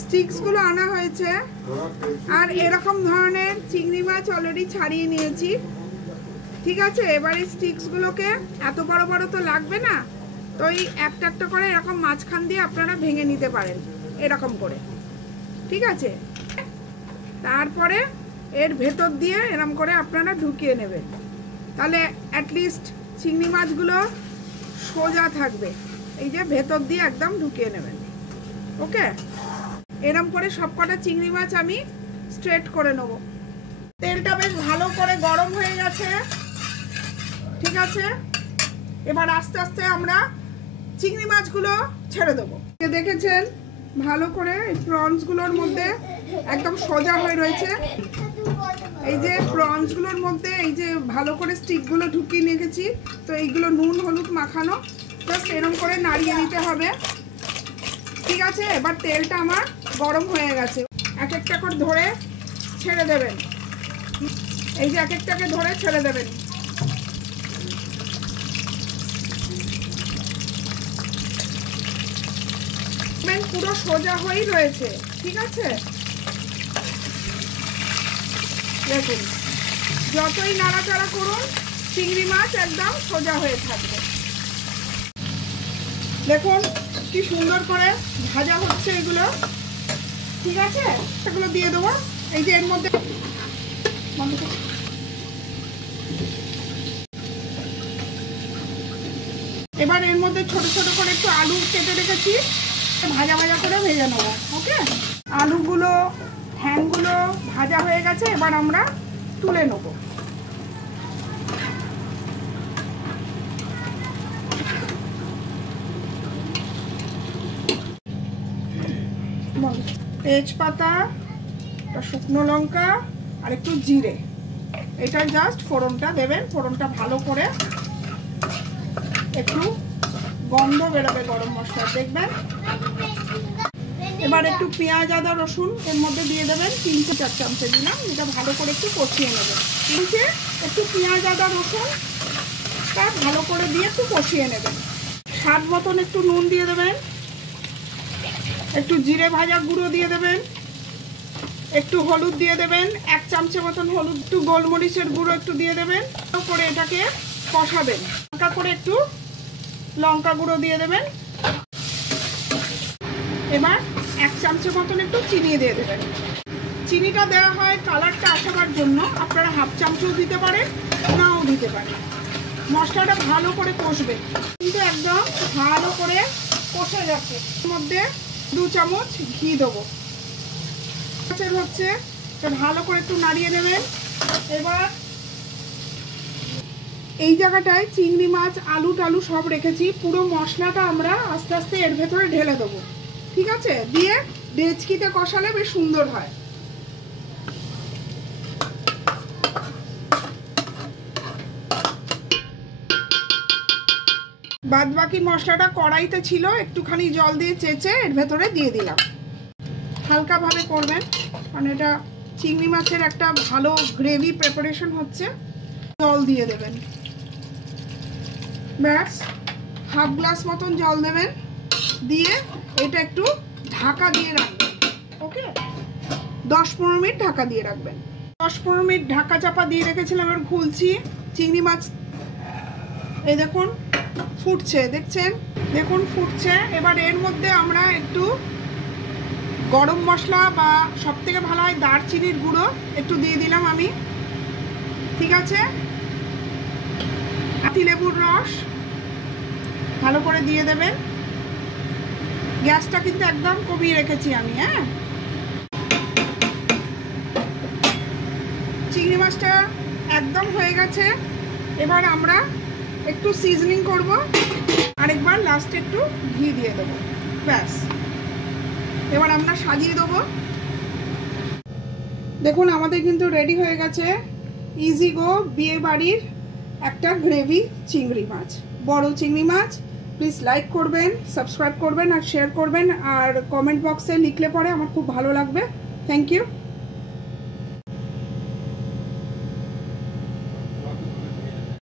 স্টিক্সগুলো আনা হয়েছে আর এরকম ধরনের চিংড়ি মাছ অলরেডি ছাড়িয়ে নিয়েছি। ঠিক আছে, এবার এই স্টিক্সগুলোকে এত বড় বড় তো লাগবে না, তো এই একটা একটা করে এরকম মাঝখান দিয়ে আপনারা ভেঙে নিতে পারেন এরকম করে। ঠিক আছে, তারপরে এর ভেতর দিয়ে এরকম করে আপনারা ঢুকিয়ে নেবেন, তাহলে অ্যাটলিস্ট চিংড়ি মাছগুলো সোজা থাকবে। এই যে ভেতর দিয়ে একদম ঢুকিয়ে নেবেন। ওকে, এরকম করে সবকটা চিংড়ি মাছ আমি স্ট্রেট করে নেব। তেলটা বেশ ভালো করে গরম হয়ে গেছে। ঠিক আছে, এবার আস্তে আস্তে আমরা চিংড়ি মাছগুলো ছেড়ে দেবো। দেখেছেন ভালো করে প্রনসগুলোর মধ্যে একদম সোজা হয়ে রয়েছে। এই যে প্রনসগুলোর মধ্যে এই যে ভালো করে স্টিকগুলো ঢুকিয়ে নিয়েছি, তো এইগুলো নুন হলুদ মাখানো, জাস্ট এরকম করে নাড়িয়ে দিতে হবে। ঠিক আছে, এবার তেলটা আমার গরম হয়ে গেছে। এক একটা করে ধরে ছেড়ে দেবেন। এই যে এক একটাকে ধরে ছেড়ে দেবেন। পুরো সোজা হয়েই রয়েছে। ঠিক আছে, দেখুন যতই নাড়াচাড়া করুন চিংড়ি মাছ একদম সোজা হয়ে থাকবে। দেখুন কি সুন্দর করে ভাজা হচ্ছে এগুলো। ঠিক আছে, এগুলো দিয়ে দেবো। এই যে এর মধ্যে এবার এর মধ্যে ছোট ছোট করে একটু আলু কেটে রেখেছি, ভাজা ভাজা করে ভেজে নেবো। ওকে, আলুগুলো ঠ্যাংগুলো ভাজা হয়ে গেছে, এবার আমরা তুলে নেব। তেজপাতা, শুকনো লঙ্কা আর একটু জিরে, এটা জাস্ট ফোড়নটা দেবেন। ফোড়নটা ভালো করে একটু গন্ধ বেরোবে গরম মশলা, দেখবেন। এবার একটু পেঁয়াজ আদা রসুন এর মধ্যে দিয়ে দেবেন, 3-4 চামচ দিলাম। এটা ভালো করে একটু কষিয়ে নেবেন। নিচে একটু পেঁয়াজ আদা রসুনটা ভালো করে দিয়ে একটু কষিয়ে নেবেন। স্বাদ মতন একটু নুন দিয়ে দেবেন, একটু জিরে ভাজা গুঁড়ো দিয়ে দেবেন, একটু হলুদ দিয়ে দেবেন, 1 চামচ মতন হলুদ, একটু গোলমরিচের গুঁড়ো একটু দিয়ে দেবেন। করে এটাকে কষাবেন। হালকা করে একটু লঙ্কা গুঁড়ো দিয়ে দেবেন। এবার 1 চামচ মতন একটু চিনি দিয়ে দেবেন। চিনিটা দেওয়া হয় কালারটা আসার জন্য, আপনারা 1/2 চামচও দিতে পারেন, নাও দিতে পারেন। মশলাটা ভালো করে কষবে, কিন্তু একদম ভালো করে কষে যাচ্ছে। এর মধ্যে 2 চামচ ঘি দেবো। হচ্ছে ভালো করে একটু নাড়িয়ে নেবেন। এবার এই জায়গাটায় চিংড়ি মাছ আলু টালু সব রেখেছি, পুরো মশলাটা আমরা আস্তে আস্তে এর ভেতরে ঢেলে দেবো। ঠিক আছে, দিয়ে ডেচকিতে কষালে বেশ সুন্দর হয়। বাদ বাকি মশলাটা কড়াইতে ছিল, একটুখানি জল দিয়ে চেঁচে এর ভেতরে দিয়ে দিলাম। হালকা ভাবে করবেন, কারণ এটা চিংড়ি মাছের একটা ভালো গ্রেভি প্রিপারেশন হচ্ছে। জল দিয়ে দেবেন, ব্যাস 1/2 গ্লাস মতন জল দেবেন, দিয়ে এটা একটু ঢাকা দিয়ে রাখবেন। ওকে, 10-15 মিনিট ঢাকা দিয়ে রাখবেন। 10-15 মিনিট ঢাকা চাপা দিয়ে রেখেছিলাম। এবার খুলছি, চিংড়ি মাছ এই দেখুন ফুটছে, দেখছেন? দেখুন ফুটছে। এবার এর মধ্যে আমরা একটু গরম মশলা বা সবথেকে ভালো হয় দারচিনির গুঁড়ো একটু দিয়ে দিলাম আমি। ঠিক আছে, লেবুর রস ভালো করে দিয়ে দেবেন। গ্যাসটা কিন্তু একদম কমিয়ে রেখেছি আমি। হ্যাঁ, চিংড়ি মাছটা একদম হয়ে গেছে। এবার আমরা একটু সিজনিং করব, আরেকবার লাস্টে একটু ঘি দিয়ে দেবো, ব্যাস। এবার আমরা সাজিয়ে দেবো। দেখুন আমাদের কিন্তু রেডি হয়ে গেছে ইজি গো বিয়ে বাড়ির একটা গ্রেভি চিংড়ি মাছ, বড় চিংড়ি মাছ। প্লিজ লাইক করবেন, সাবস্ক্রাইব করবেন আর শেয়ার করবেন, আর কমেন্ট বক্সে লিখলে পরে আমার খুব ভালো লাগবে। Thank you.